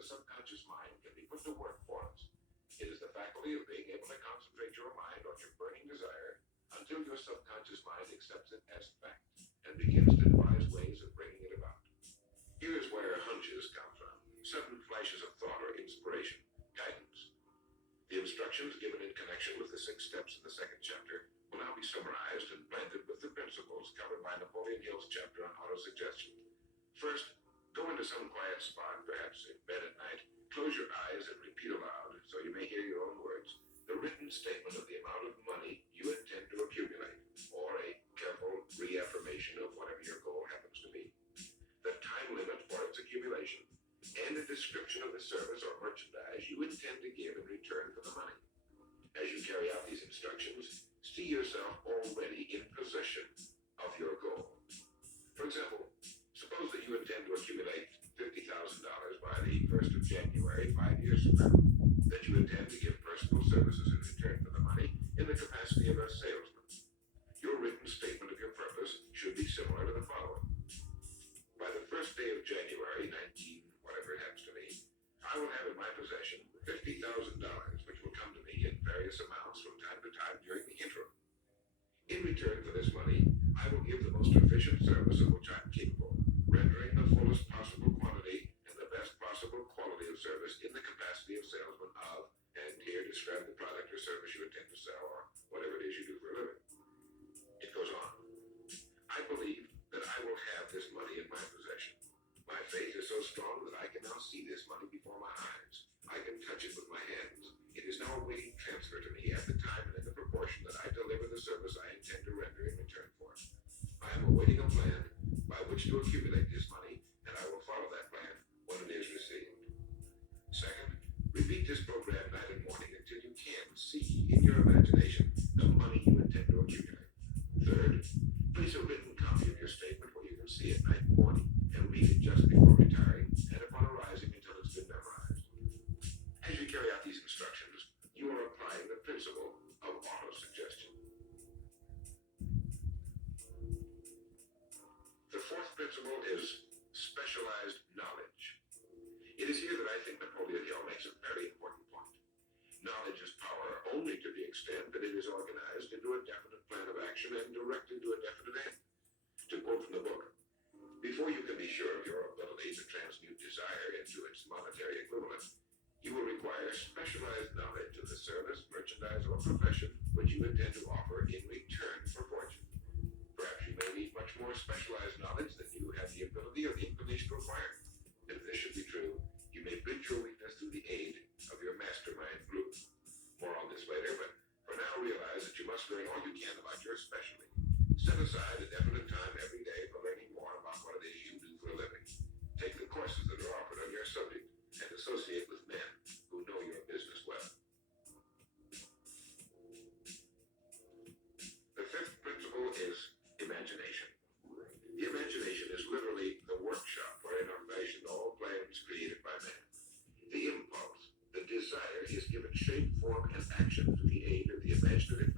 the subconscious mind can be put to work for us. It is the faculty of being able to concentrate your mind on your burning desire until your subconscious mind accepts it as fact and begins to devise ways of bringing it about. Here is where hunches come from, sudden flashes of thought or inspiration, guidance. The instructions given in connection with the 6 steps in the 2nd chapter will now be summarized and blended with the principles covered by Napoleon Hill's chapter on autosuggestion. First, go into some quiet spot, perhaps in bed at night, close your eyes and repeat aloud, so you may hear your own words, the written statement of the amount of money you intend to accumulate, or a careful reaffirmation of whatever your goal happens to be, the time limit for its accumulation, and a description of the service or merchandise you intend to give in return for the money. As you carry out these instructions, see yourself already in possession of your goal. For example, suppose that you intend to accumulate $50,000 by the 1st of January, 5 years from now, that you intend to give personal services in return for the money in the capacity of a salesman. Your written statement of your purpose should be similar to the following. By the 1st day of January, 19, whatever it happens to be, I will have in my possession $50,000, which will come to me in various amounts from time to time during the interim. In return for this money, I will give the most efficient service of which I am capable, rendering the fullest possible quantity and the best possible quality of service in the capacity of salesman of, and here describe the product or service you intend to sell, or whatever it is you do for a living. It goes on. I believe that I will have this money in my possession. My faith is so strong that I can now see this money before my eyes. I can touch it with my hands. It is now awaiting transfer to me at the time and in the proportion that I deliver the service I intend to render in return for it. I am awaiting a plan by which to accumulate this money, and I will follow that plan when it is received. Second, repeat this program night and morning until you can see in your imagination the money you intend to accumulate. Third, place a written copy of your statement where you can see it night and morning and read it just before retiring and upon arising until it's been memorized. As you carry out these instructions, you are applying the principle of autosuggestion. The 4th principle is specialized knowledge. It is here that I think Napoleon Hill makes a very important point. Knowledge is power only to the extent that it is organized into a definite plan of action and directed to a definite end. To quote from the book, before you can be sure of your ability to transmute desire into its monetary equivalent, you will require specialized knowledge of the service, merchandise, or profession which you intend to offer in return for fortune. Perhaps you may need much more specialized knowledge than you have the ability or the inclination to acquire. If this should be true, you may bridge your weakness through the aid of your mastermind group. More on this later, but for now realize that you must learn all you can about your specialty. Set aside a definite time every day for learning more about what it is you do for a living. Take the courses that are offered on your subject and associate with men who know your business well. The 5th principle is imagination. The imagination is literally the workshop wherein are fashioned all plans created by man. The impulse, the desire is given shape, form, and action through the aid of the imaginative